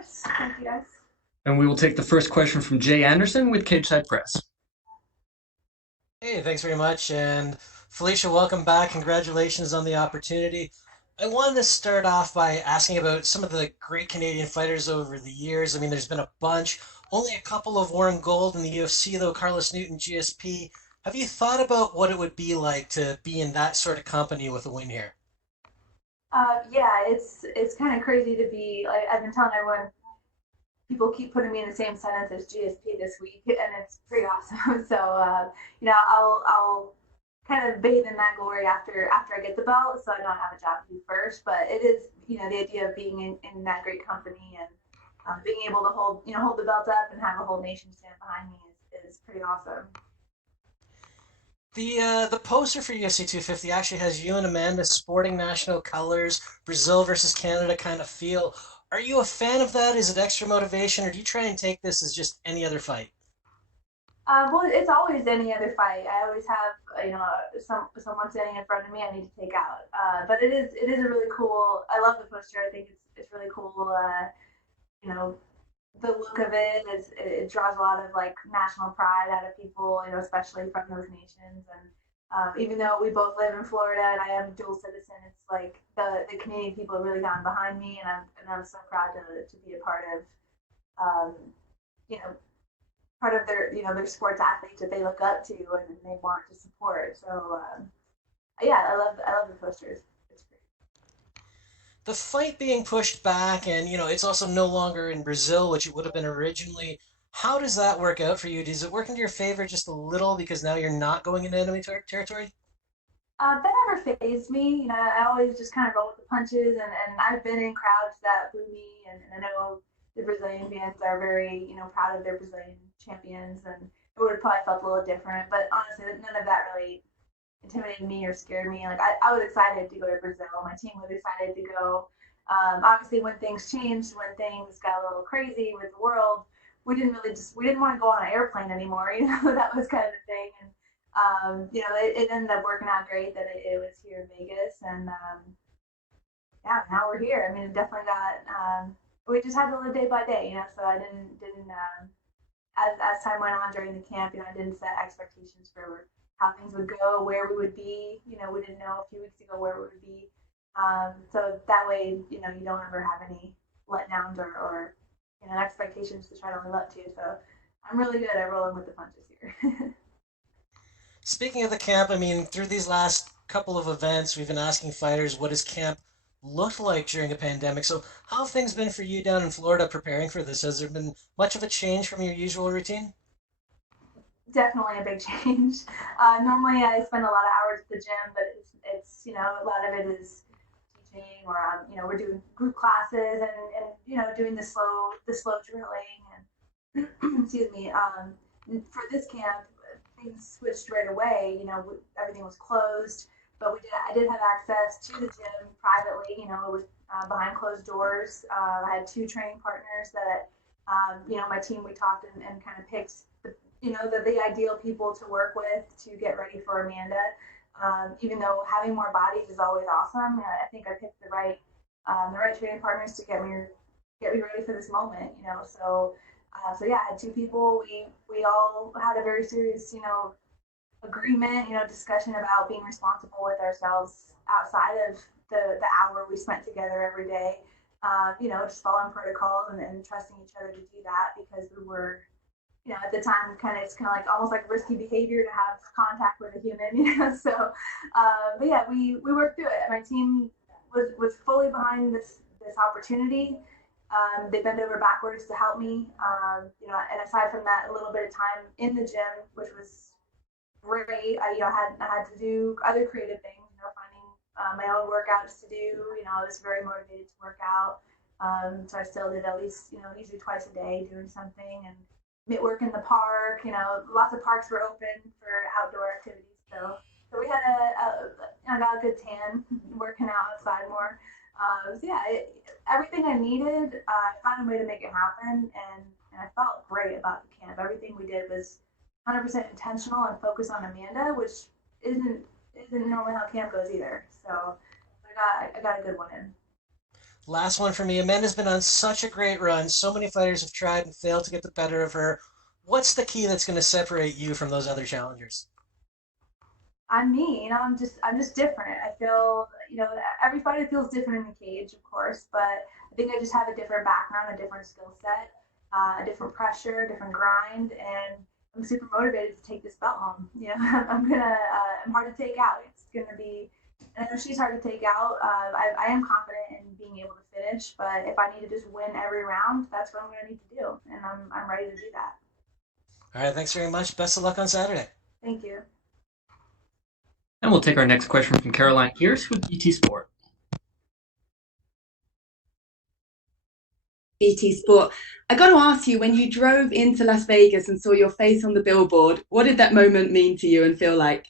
course. Thank you, guys. And we will take the first question from Jay Anderson with Cage Side Press. Hey, thanks very much. And Felicia, welcome back. Congratulations on the opportunity. I wanted to start off by asking about some of the great Canadian fighters over the years. I mean, there's been a bunch. Only a couple have worn gold in the UFC, though. Carlos Newton, GSP. Have you thought about what it would be like to be in that sort of company with a win here? Yeah, it's kind of crazy to be like I've been telling everyone. People keep putting me in the same sentence as GSP this week, and it's pretty awesome. So I'll kind of bathe in that glory after I get the belt, so I don't have a job to do first. But it is the idea of being in that great company and being able to hold the belt up and have a whole nation stand behind me is pretty awesome. The poster for UFC 250 actually has you and Amanda sporting national colors, Brazil versus Canada kind of feel. Are you a fan of that? Is it extra motivation, or do you try and take this as just any other fight? Well, it's always any other fight. I always have someone standing in front of me I need to take out. But it is a really cool. I love the poster. I think it's really cool. You know, the look of it is it draws a lot of like national pride out of people, especially from those nations. And even though we both live in Florida and I am a dual citizen, it's like the Canadian people have really gotten behind me, and I'm so proud to be a um, you know part of their sports athletes that they look up to and they want to support. So yeah, I love the posters. It's great. The fight being pushed back, and it's also no longer in Brazil, which it would have been originally. How does that work out for you? Does it work into your favor just a little because now you're not going into enemy territory? That never phased me. I always just kind of roll with the punches, and I've been in crowds that boo me, and I know the Brazilian fans are very, proud of their Brazilian champions, and it would have probably felt a little different. But honestly, none of that really intimidated me or scared me. Like I was excited to go to Brazil. My team was excited to go. Obviously, when things changed, when things got a little crazy with the world, we didn't want to go on an airplane anymore. That was kind of the thing. And it ended up working out great that it was here in Vegas, and yeah, now we're here. I mean, it definitely got. We just had to live day by day, So I didn't as time went on during the camp, I didn't set expectations for how things would go, where we would be. We didn't know a few weeks ago where we would be. So that way, you don't ever have any letdowns or expectations to try to live up to. So I'm really good at rolling with the punches here. Speaking of the camp, I mean, through these last couple of events, we've been asking fighters what does camp look like during a pandemic. So, how have things been for you down in Florida preparing for this? Has there been much of a change from your usual routine? Definitely a big change. Normally, I spend a lot of hours at the gym, but it's a lot of it is teaching, or we're doing group classes, and doing the slow drilling, and excuse me. For this camp, things switched right away. Everything was closed, but I did have access to the gym privately. It was behind closed doors. I had two training partners that, my team, we talked and kind of picked the ideal people to work with to get ready for Amanda. Even though having more bodies is always awesome, I think I picked the right training partners to get me ready for this moment. So yeah, I had two people. We all had a very serious, agreement, discussion about being responsible with ourselves outside of the hour we spent together every day. Just following protocols and trusting each other to do that because we were, at the time, it's kind of like almost like risky behavior to have contact with a human. But yeah, we worked through it. My team was fully behind this opportunity. They bent over backwards to help me. And aside from that, a little bit of time in the gym, which was great. I had to do other creative things, finding my own workouts to do. I was very motivated to work out. So I still did at least, usually twice a day doing something, and work in the park. Lots of parks were open for outdoor activities. So we had I got a good tan working out outside more. So yeah, everything I needed, I found a way to make it happen, and I felt great about the camp. Everything we did was 100% intentional and focused on Amanda, which isn't normally how camp goes either. So I got a good one in. Last one for me. Amanda's been on such a great run. So many fighters have tried and failed to get the better of her. What's the key that's going to separate you from those other challengers? I'm me, I'm just different. I feel, every fighter feels different in the cage, of course, but I think I just have a different background, a different skill set, a different pressure, a different grind, and I'm super motivated to take this belt home. I'm hard to take out. It's gonna be, and I know she's hard to take out. I am confident in being able to finish, but if I need to just win every round, that's what I'm gonna need to do, and I'm ready to do that. All right, thanks very much. Best of luck on Saturday. Thank you. And we'll take our next question from Caroline Pierce with BT Sport. BT Sport. I got to ask you, when you drove into Las Vegas and saw your face on the billboard, what did that moment mean to you and feel like?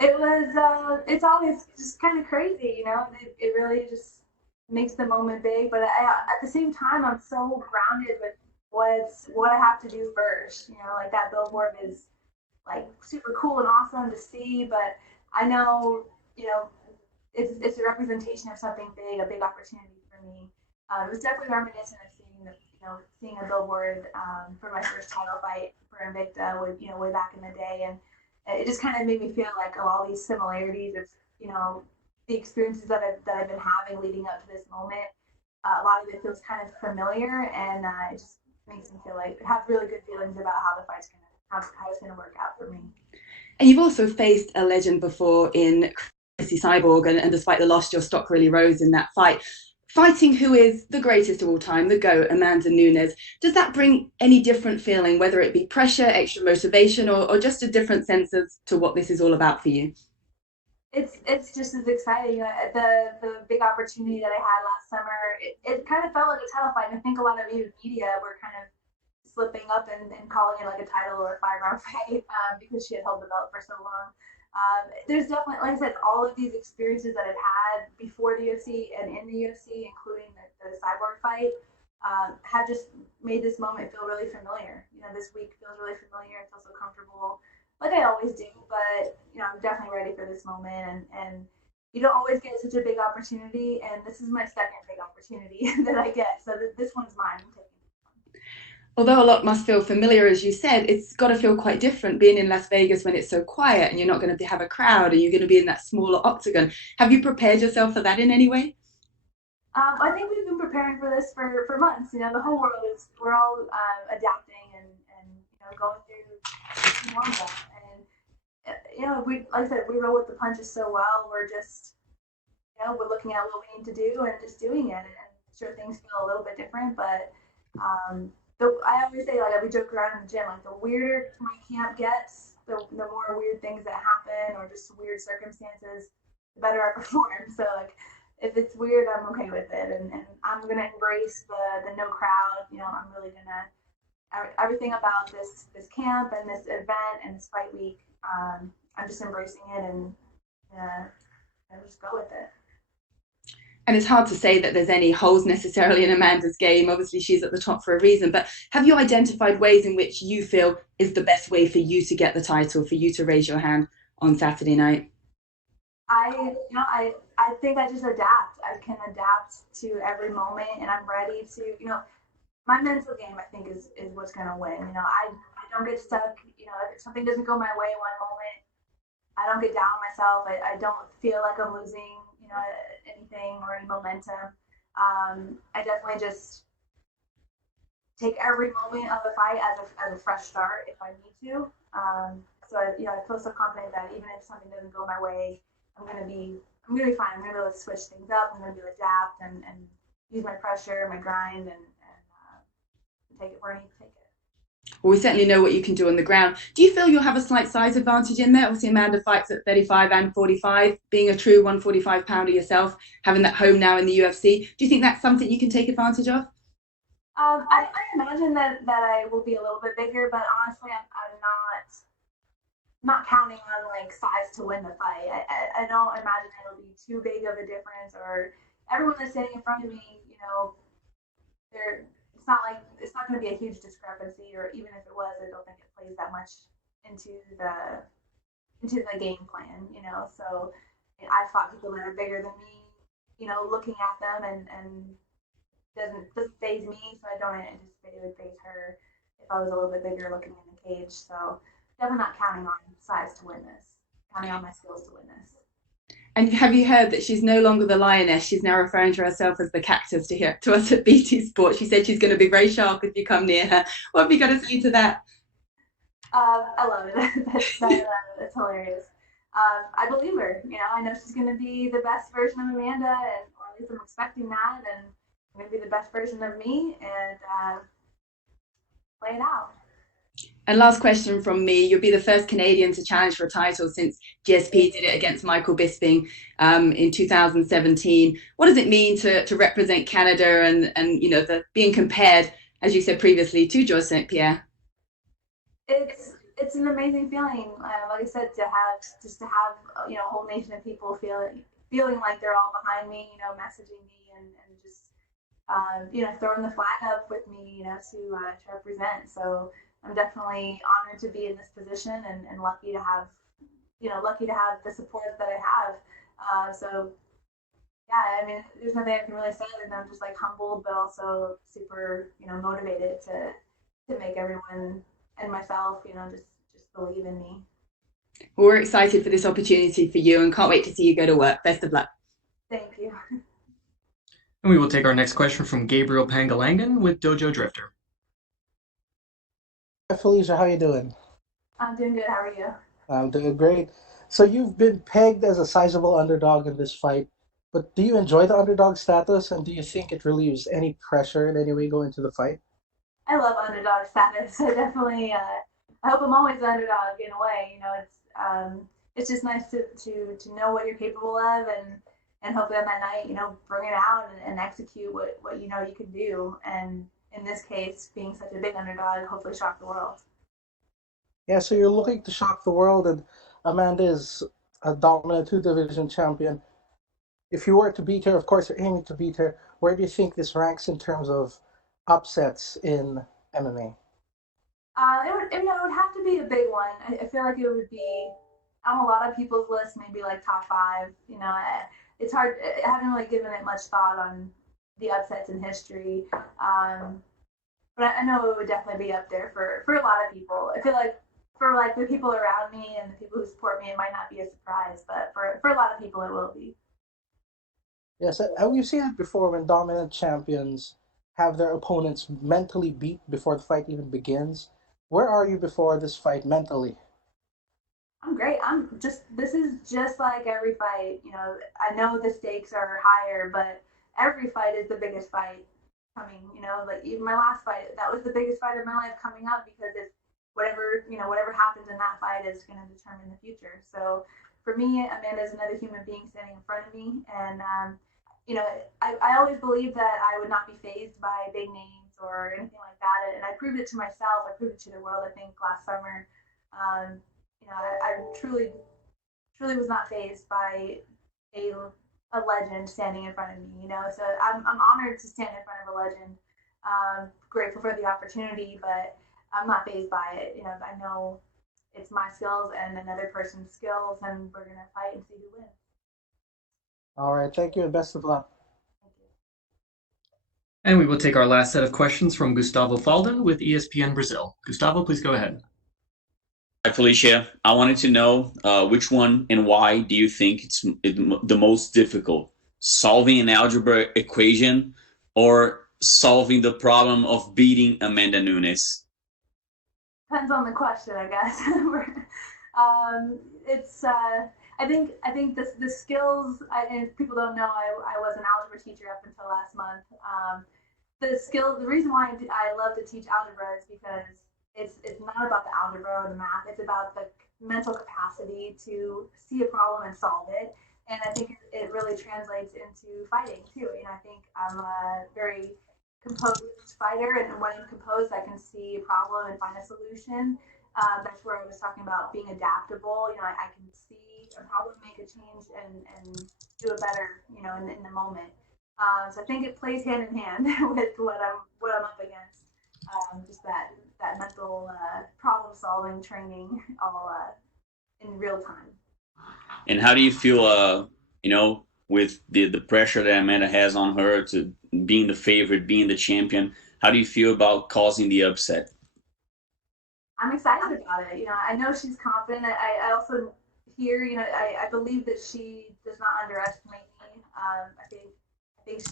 It's always just kind of crazy, it really just makes the moment big. But at the same time, I'm so grounded with what I have to do first. Like that billboard is like super cool and awesome to see, but I know, it's a representation of something big, a big opportunity for me. It was definitely reminiscent of seeing a billboard for my first title fight for Invicta, way back in the day, and it just kind of made me feel like, oh, all these similarities of the experiences that I've been having leading up to this moment. A lot of it feels kind of familiar, and it just makes me feel like have really good feelings about how it's gonna work out for me. And you've also faced a legend before in Chrissy Cyborg, and despite the loss, your stock really rose in that fight. Fighting who is the greatest of all time, the GOAT, Amanda Nunes, does that bring any different feeling, whether it be pressure, extra motivation, or just a different sense as to what this is all about for you? It's just as exciting. The big opportunity that I had last summer, it kind of felt like a title fight. And I think a lot of you in media were kind of slipping up and calling it like a title or a 5 round fight, because she had held the belt for so long. There's definitely, like I said, all of these experiences that I've had before the UFC and in the UFC, including the Cyborg fight, have just made this moment feel really familiar. This week feels really familiar. It feels so comfortable, like I always do. But I'm definitely ready for this moment, and you don't always get such a big opportunity, and this is my second big opportunity that I get. So this one's mine. I'm taking. Although a lot must feel familiar, as you said, it's got to feel quite different being in Las Vegas when it's so quiet and you're not going to have a crowd and you're going to be in that smaller octagon. Have you prepared yourself for that in any way? I think we've been preparing for this for months. The whole world we're all adapting and going through more of that. And we, like I said, we roll with the punches so well. We're just, we're looking at what we need to do and just doing it. And sure, things feel a little bit different, but I always say, like, we joke around in the gym, like the weirder my camp gets, the more weird things that happen or just weird circumstances, the better I perform. So like, if it's weird, I'm okay with it, and I'm gonna embrace the no crowd. I'm really gonna everything about this camp and this event and this fight week. I'm just embracing it and just go with it. And it's hard to say that there's any holes necessarily in Amanda's game. Obviously, she's at the top for a reason. But have you identified ways in which you feel is the best way for you to get the title, for you to raise your hand on Saturday night? I think I just adapt. I can adapt to every moment, and I'm ready to. My mental game, I think, is what's gonna win. I don't get stuck. If something doesn't go my way one moment, I don't get down on myself. I don't feel like I'm losing, anything or any momentum. I definitely just take every moment of the fight as a fresh start if I need to. I feel so confident that even if something doesn't go my way, I'm gonna be fine. I'm gonna be able to switch things up. I'm gonna be able to adapt and use my pressure, my grind, and take it where I need to take it. Well, we certainly know what you can do on the ground. Do you feel you'll have a slight size advantage in there? Obviously, Amanda fights at 35 and 45. Being a true 145-pounder yourself, having that home now in the UFC, do you think that's something you can take advantage of? I imagine that I will be a little bit bigger, but honestly, I'm not counting on like size to win the fight. I don't imagine it'll be too big of a difference. Or everyone that's sitting in front of me, they're it's not going to be a huge discrepancy. Or even if it was, I don't think it plays that much into the game plan. So I fought people that are bigger than me looking at them and doesn't phase me. So I don't anticipate it would phase her if I was a little bit bigger looking in the cage. So definitely not counting on size to win this. Counting on my skills to win this. And have you heard that she's no longer the lioness? She's now referring to herself as the cactus to us at BT Sport. She said she's going to be very sharp if you come near her. What have you got to say to that? I love it. That's hilarious. I believe her. I know she's going to be the best version of Amanda, or at least I'm expecting that, and going to be the best version of me, and play it out. And last question from me. You'll be the first Canadian to challenge for a title since GSP did it against Michael Bisping in 2017. What does it mean to represent Canada and being compared, as you said previously, to Georges St-Pierre? It's an amazing feeling. Like I said, to have a whole nation of people feeling like they're all behind me, messaging me and just throwing the flag up with me, to represent. So I'm definitely honored to be in this position and lucky to have the support that I have. So yeah, I mean, there's nothing I can really say other than I'm just like humbled, but also super, motivated to make everyone and myself, just believe in me. Well, we're excited for this opportunity for you and can't wait to see you go to work. Best of luck. Thank you. And we will take our next question from Gabriel Pangalangan with Dojo Drifter. Hi, Felicia, how you doing? I'm doing good. How are you? I'm doing great. So you've been pegged as a sizable underdog in this fight, but do you enjoy the underdog status, and do you think it relieves any pressure in any way going into the fight? I love underdog status. I definitely. I hope I'm always the underdog in a way. It's just nice to know what you're capable of and hopefully on that night, bring it out and execute what you can do. And in this case, being such a big underdog, hopefully shock the world. Yeah, so you're looking to shock the world, and Amanda is a dominant two-division champion. If you were to beat her, of course, you're aiming to beat her. Where do you think this ranks in terms of upsets in MMA? It would have to be a big one. I feel like it would be on a lot of people's lists, maybe like top five. It's hard. I haven't really given it much thought on the upsets in history, but I know it would definitely be up there for a lot of people. I feel like for like the people around me and the people who support me, it might not be a surprise, but for a lot of people, it will be. Yes, and we've seen it before when dominant champions have their opponents mentally beat before the fight even begins. Where are you before this fight mentally? I'm great. This is just like every fight. I know the stakes are higher, but every fight is the biggest fight coming. Like even my last fight, that was the biggest fight of my life coming up because if whatever happens in that fight is going to determine the future. So for me, Amanda is another human being standing in front of me. And, I always believed that I would not be fazed by big names or anything like that. And I proved it to myself. I proved it to the world, I think, last summer. I truly, truly was not fazed by a legend standing in front of me, So I'm honored to stand in front of a legend. Grateful for the opportunity, but I'm not fazed by it. I know it's my skills and another person's skills, and we're gonna fight and see who wins. All right, thank you and best of luck. Thank you. And we will take our last set of questions from Gustavo Falden with ESPN Brazil. Gustavo, please go ahead. Hi, Felicia. I wanted to know which one and why do you think it's the most difficult? Solving an algebra equation or solving the problem of beating Amanda Nunes? Depends on the question, I guess. It's I think the skills. And if people don't know, I was an algebra teacher up until last month. The skills. The reason why I love to teach algebra is because it's not about the algebra or the math. It's about the mental capacity to see a problem and solve it. And I think it really translates into fighting too. I think I'm a very composed fighter, and when I'm composed, I can see a problem and find a solution. That's where I was talking about being adaptable. I can see a problem, make a change, and do it better. In the moment. So I think it plays hand in hand with what I'm up against. Just that mental problem solving training all in real time. And how do you feel, with the pressure that Amanda has on her to being the favorite, being the champion. How do you feel about causing the upset? I'm excited about it. I know she's confident. I also hear, I believe that she does not underestimate me. I think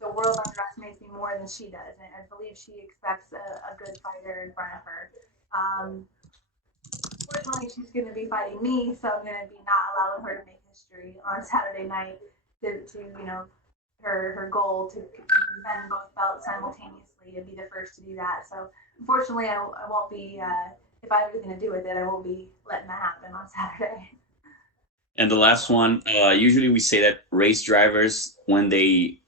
the world underestimates me more than she does, and I believe she expects a good fighter in front of her. Fortunately, she's going to be fighting me, so I'm going to be not allowing her to make history on Saturday night. To her goal to defend both belts simultaneously and be the first to do that. So unfortunately, I won't be. If I have anything to do with it, I won't be letting that happen on Saturday. And the last one, usually we say that race drivers, when they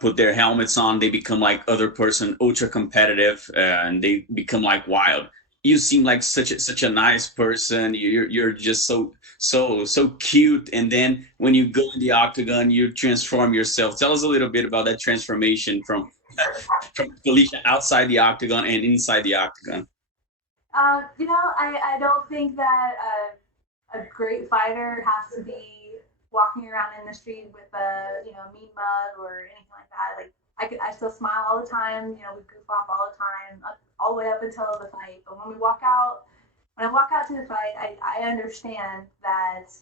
put their helmets on, they become like other person, ultra competitive, and they become like wild. You seem like such a nice person. You're just so cute. And then when you go in the octagon, you transform yourself. Tell us a little bit about that transformation from Felicia outside the octagon and inside the octagon. I don't think that a great fighter has to be walking around in the street with a mean mug or anything like that. Like I still smile all the time. We goof off all the time, all the way up until the fight. But when I walk out to the fight, I understand that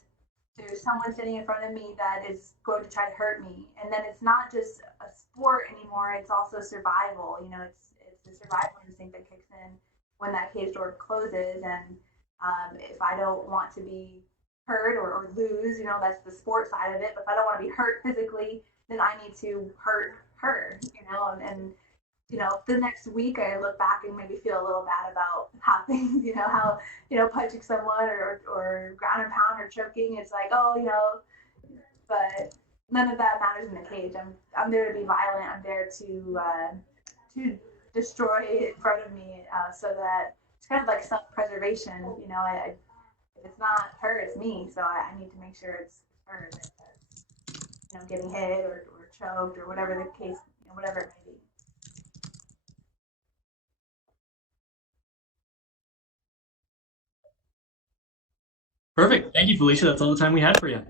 there's someone sitting in front of me that is going to try to hurt me, and then it's not just a sport anymore. It's also survival. It's the survival instinct that kicks in when that cage door closes, and if I don't want to be hurt or lose, that's the sport side of it. But if I don't want to be hurt physically, then I need to hurt her, and the next week I look back and maybe feel a little bad about how things, how, punching someone or ground and pound or choking. It's like, but none of that matters in the cage. I'm there to be violent. I'm there to destroy in front of me, so that it's kind of like self-preservation. If it's not her, it's me. So I need to make sure it's her that's getting hit or choked or whatever the case, whatever it may be. Perfect. Thank you, Felicia. That's all the time we had for you.